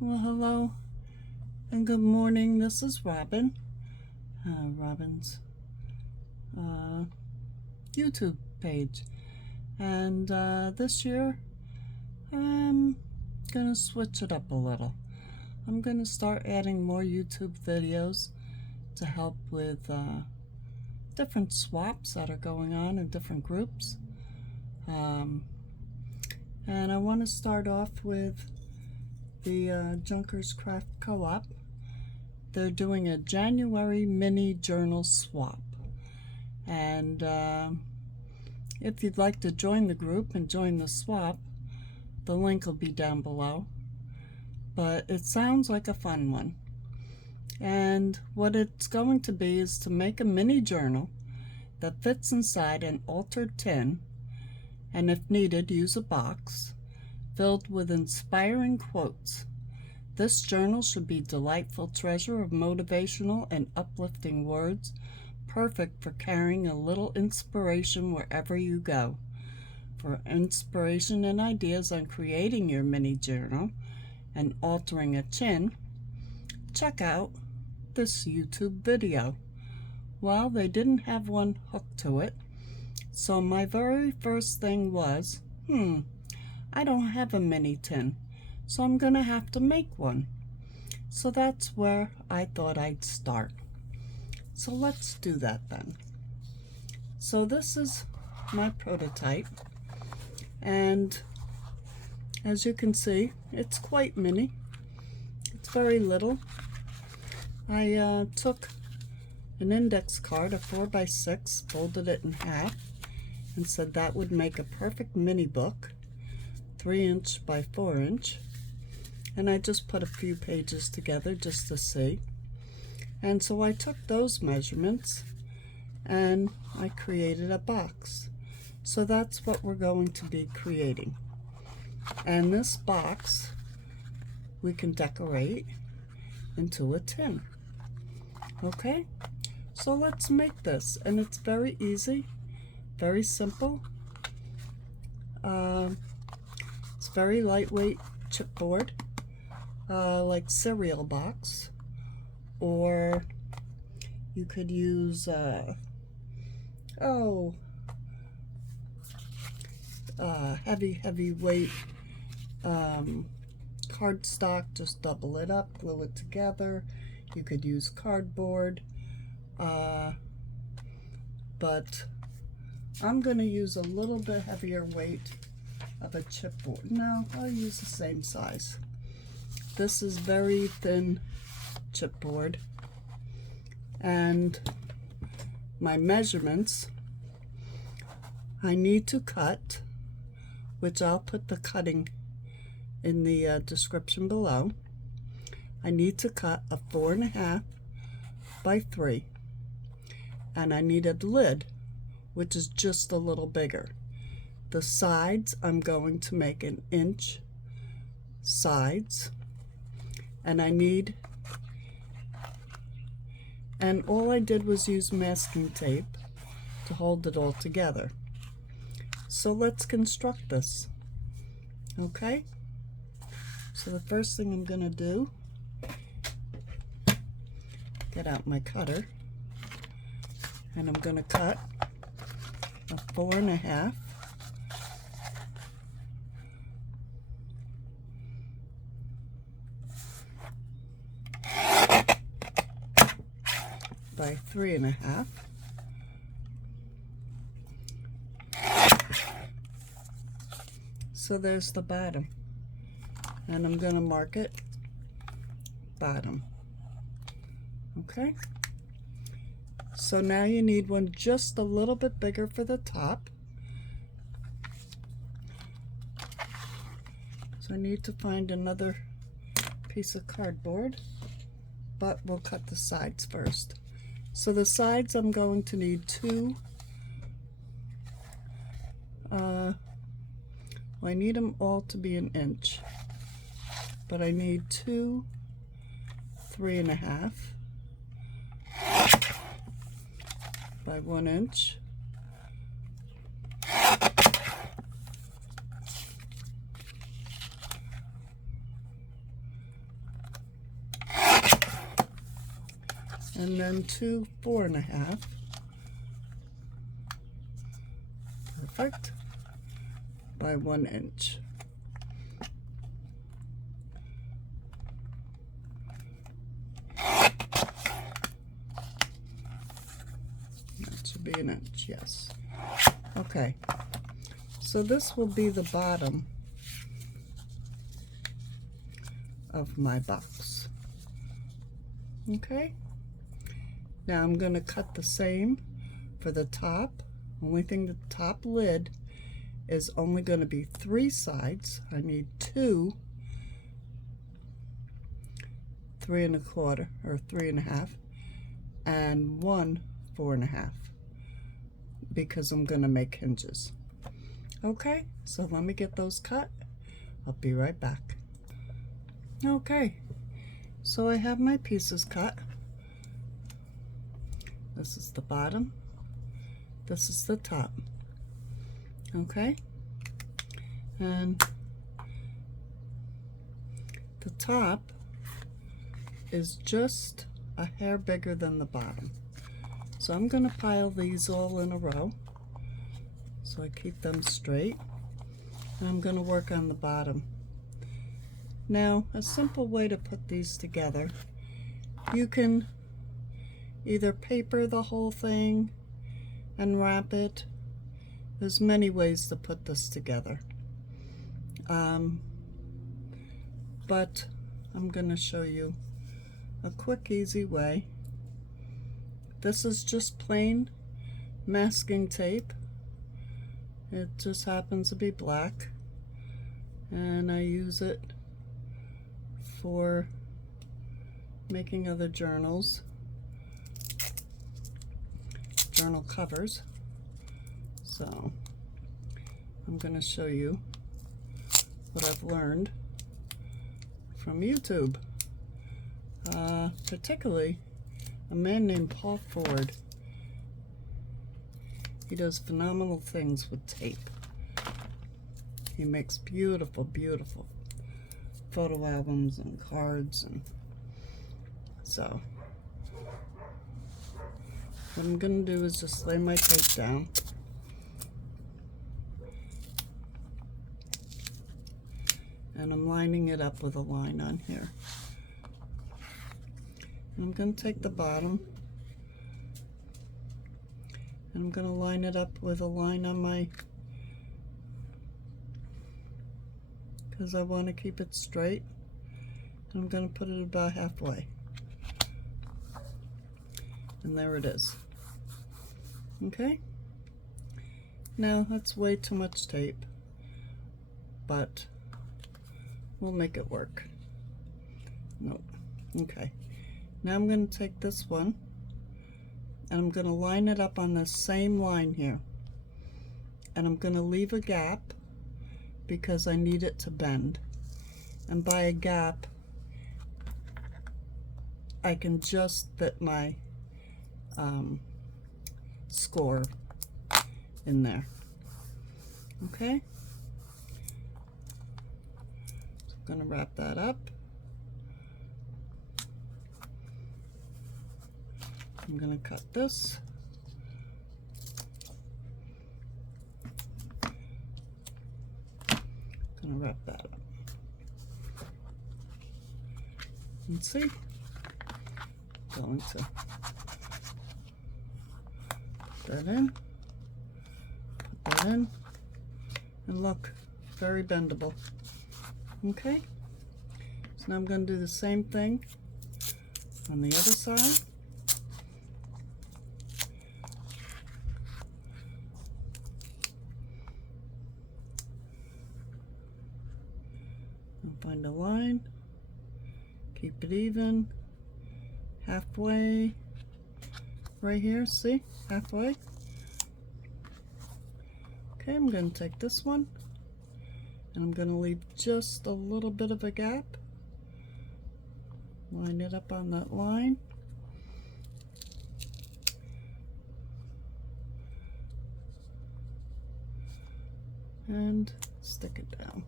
Well, hello and good morning. This is Robin, Robin's YouTube page. And this year I'm gonna switch it up a little. I'm gonna start adding more YouTube videos to help with different swaps that are going on in different groups. And I want to start off with the Junkers Craft Co-op. They're doing a January mini journal swap. And if you'd like to join the group and join the swap, the link will be down below. But it sounds like a fun one. And what it's going to be is to make a mini journal that fits inside an altered tin, and if needed, use a box filled with inspiring quotes. This journal should be a delightful treasure of motivational and uplifting words, perfect for carrying a little inspiration wherever you go. For inspiration and ideas on creating your mini journal and altering a tin, check out this YouTube video. Well, they didn't have one hooked to it, so my very first thing was, I don't have a mini tin, so I'm gonna have to make one. So that's where I thought I'd start. So let's do that then. So this is my prototype, and as you can see, it's quite mini. It's very little. I took an index card, a 4x6, folded it in half, and said that would make a perfect mini book, 3" by 4". And I just put a few pages together just to see. And so I took those measurements and I created a box. So that's what we're going to be creating. And this box we can decorate into a tin. Okay? So let's make this, and it's very easy, very simple. It's very lightweight chipboard, like cereal box, or you could use heavy weight cardstock. Just double it up, glue it together. You could use cardboard. But I'm going to use a little bit heavier weight of a chipboard. No, I'll use the same size. This is very thin chipboard, and my measurements, I need to cut, which I'll put the cutting in the description below. I need to cut a 4.5 by 3. And I need a lid, which is just a little bigger. The sides, I'm going to make 1" sides, and all I did was use masking tape to hold it all together. So let's construct this. Okay? So the first thing I'm gonna do, get out my cutter, and I'm going to cut a 4.5 by 3.5. So there's the bottom, and I'm going to mark it bottom. Okay? So now you need one just a little bit bigger for the top. So I need to find another piece of cardboard, but we'll cut the sides first. So the sides, I'm going to need 2. I need them all to be 1", but I need 2 3.5 by 1". and then 2 4.5. Perfect. By 1 inch. That should be an inch, yes. Okay, so this will be the bottom of my box. Okay, now I'm going to cut the same for the top. Only thing, the top lid is only going to be 3 sides. I need 2 3 1/4 or 3 1/2 and 1 4 1/2 because I'm going to make hinges. Okay, so let me get those cut. I'll be right back. Okay, so I have my pieces cut. This is the bottom. This is the top. Okay, and the top is just a hair bigger than the bottom. So I'm going to pile these all in a row so I keep them straight. And I'm going to work on the bottom. Now, a simple way to put these together, you can either paper the whole thing and wrap it. There's many ways to put this together. But I'm going to show you a quick, easy way. This is just plain masking tape. It just happens to be black, and I use it for making other journals, journal covers. So I'm going to show you what I've learned from YouTube, particularly a man named Paul Ford. He does phenomenal things with tape. He makes beautiful, beautiful photo albums and cards. And so what I'm going to do is just lay my tape down. And I'm lining it up with a line on here. I'm going to take the bottom and I'm going to line it up with a line on my, because I want to keep it straight. I'm going to put it about halfway. And there it is. Okay? Now that's way too much tape, but we'll make it work. Nope. Okay. Now I'm going to take this one and I'm going to line it up on the same line here. And I'm going to leave a gap because I need it to bend. And by a gap, I can just fit my score in there. Okay? So I'm going to wrap that up. I'm going to cut this. I'm going to wrap that up. And see, going to put that in, put that in, and look, very bendable. Okay, so now I'm going to do the same thing on the other side. Find a line, keep it even, halfway, right here, see, halfway. Okay, I'm going to take this one, and I'm going to leave just a little bit of a gap, line it up on that line, and stick it down.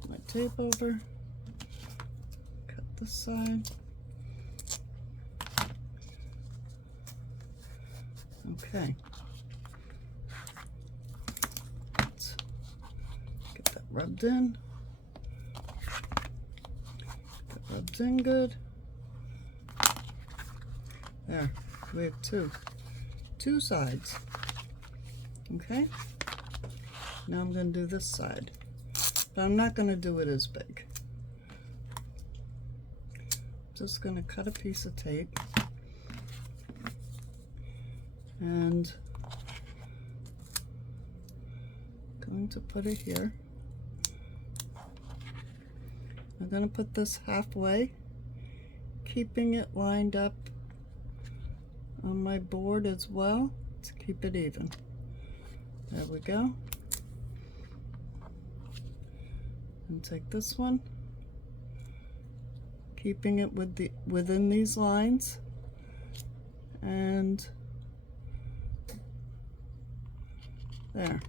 Put my tape over, cut this side, Okay. Let's get that rubbed in. That rubs in good. There, we have two sides. Okay. Now I'm going to do this side, but I'm not going to do it as big. Just going to cut a piece of tape and going to put it here. I'm going to put this halfway, keeping it lined up on my board as well to keep it even. There we go. And take this one, keeping it within these lines, and there,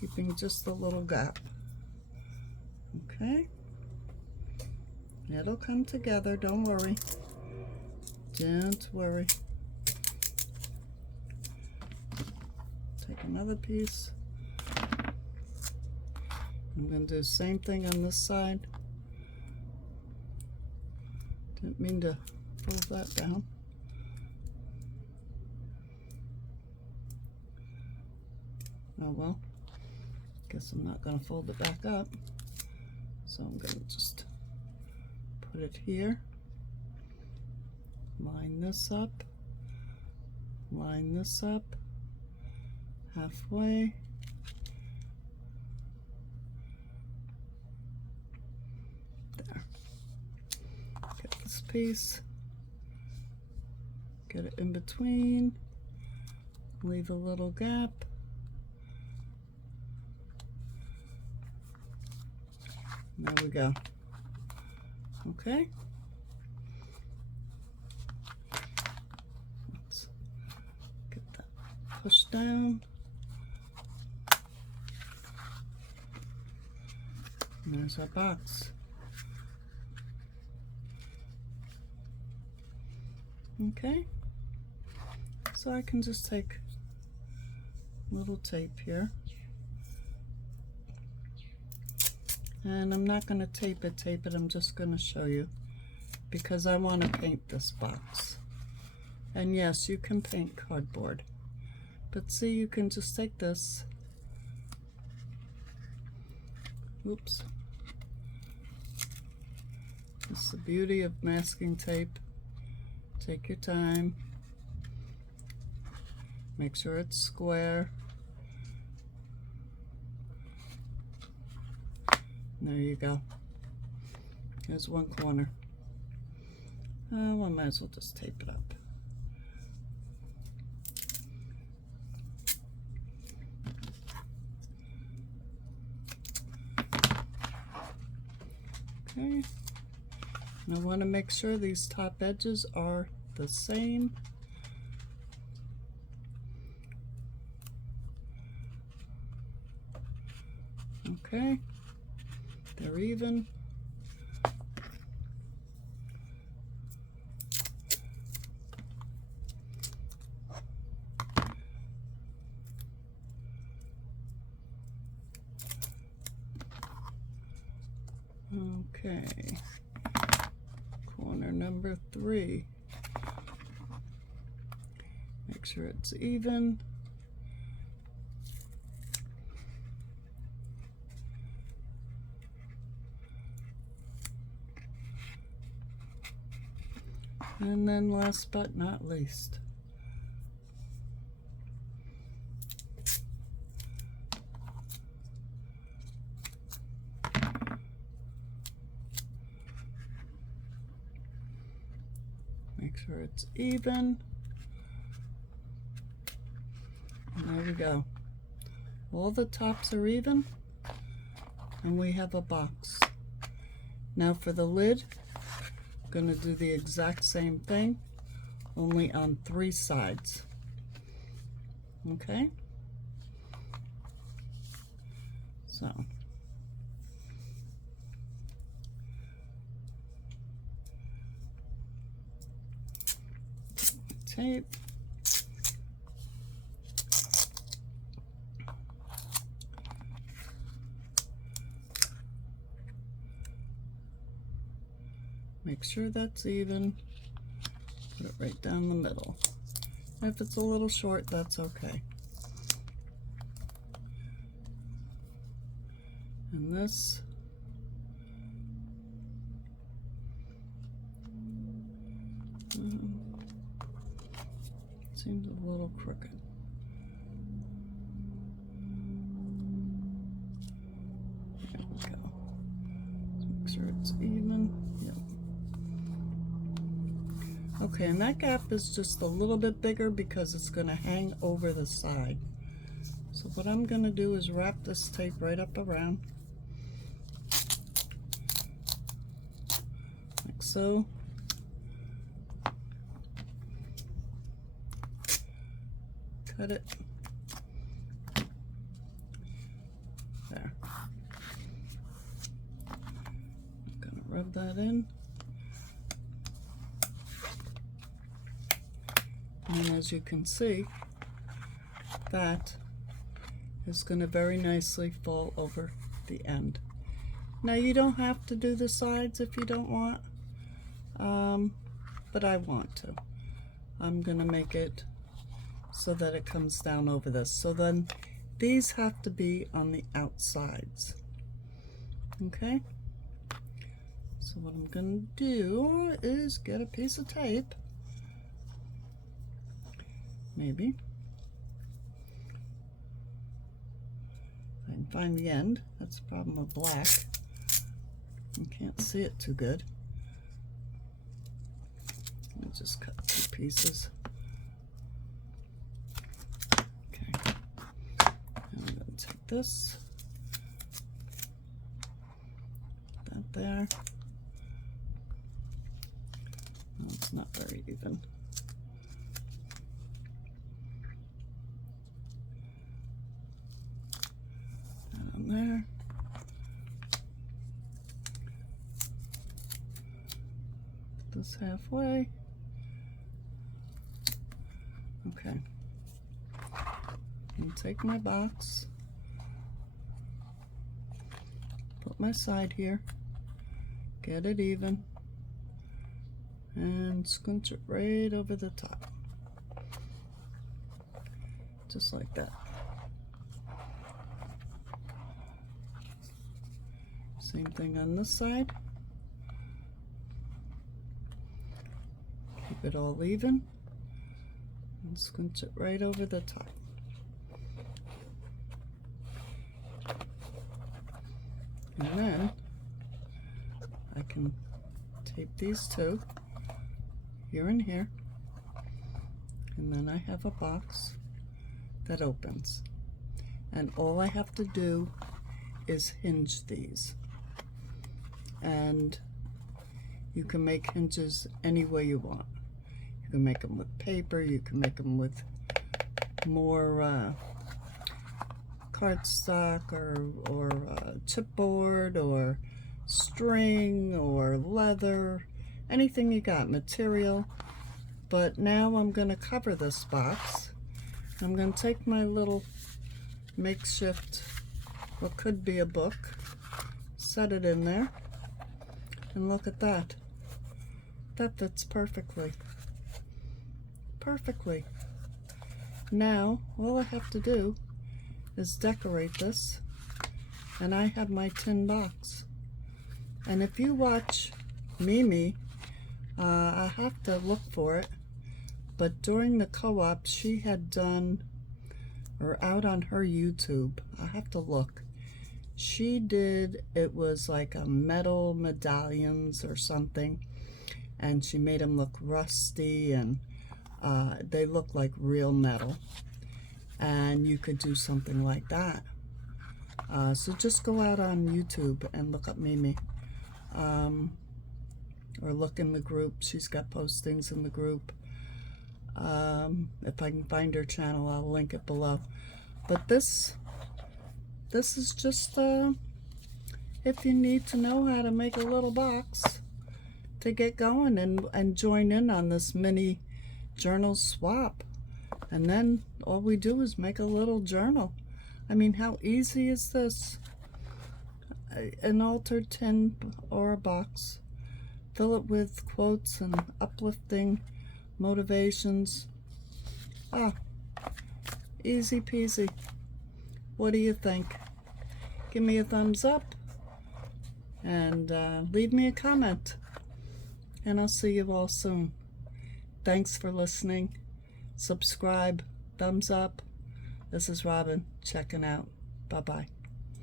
keeping just a little gap. Okay, it'll come together, don't worry. Don't worry. Take another piece. I'm going to do the same thing on this side. Didn't mean to fold that down. Oh well, guess I'm not going to fold it back up. So I'm going to just put it here. Line this up, halfway, there. Get this piece, get it in between, leave a little gap. There we go. Okay. Push down. And there's our box. Okay. So I can just take a little tape here. And I'm not going to tape it, I'm just going to show you because I want to paint this box. And yes, you can paint cardboard. But see, you can just take this. Oops. This is the beauty of masking tape. Take your time. Make sure it's square. There you go. Here's one corner. Well, I might as well just tape it up. Okay, and I want to make sure these top edges are the same. Okay, they're even. Okay, corner number 3. Make sure it's even. And then last but not least, make sure it's even. And there we go. All the tops are even, and we have a box. Now for the lid, I'm going to do the exact same thing, only on 3 sides. Okay? So tape. Make sure that's even. Put it right down the middle. If it's a little short, that's okay. And this seems a little crooked. There we go. Make sure it's even. Yep. Okay, and that gap is just a little bit bigger because it's going to hang over the side. So what I'm going to do is wrap this tape right up around, like so. Cut it. There. I'm going to rub that in. And as you can see, that is going to very nicely fall over the end. Now you don't have to do the sides if you don't want, but I want to. I'm going to make it so that it comes down over this. So then these have to be on the outsides. Okay? So what I'm going to do is get a piece of tape. Maybe. I can find the end. That's the problem with black. You can't see it too good. Let me just cut 2 pieces. Okay. And I'm going to take this. Put that there. No, it's not very even. There. Put this halfway. Okay. And take my box, put my side here, get it even, and squinch it right over the top. Just like that. Same thing on this side. Keep it all even and squinch it right over the top. And then I can tape these 2 here and here, and then I have a box that opens, and all I have to do is hinge these. And you can make hinges any way you want. You can make them with paper, you can make them with more cardstock or chipboard or string or leather, anything you got, material. But now I'm going to cover this box. I'm going to take my little makeshift, what could be a book, set it in there. And look at that. That fits perfectly. Perfectly. Now, all I have to do is decorate this. And I have my tin box. And if you watch Mimi, I have to look for it. But during the co-op, she had done, or out on her YouTube, I have to look. She did, it was like a metal medallions or something, and she made them look rusty, and they look like real metal, and you could do something like that. So just go out on YouTube and look up Mimi, or look in the group. She's got postings in the group. If I can find her channel, I'll link it below. But this is just if you need to know how to make a little box to get going and join in on this mini journal swap. And then all we do is make a little journal. I mean, how easy is this? An altered tin or a box. Fill it with quotes and uplifting motivations. Ah, easy peasy. What do you think? Give me a thumbs up and leave me a comment. And I'll see you all soon. Thanks for listening. Subscribe, thumbs up. This is Robin checking out. Bye-bye.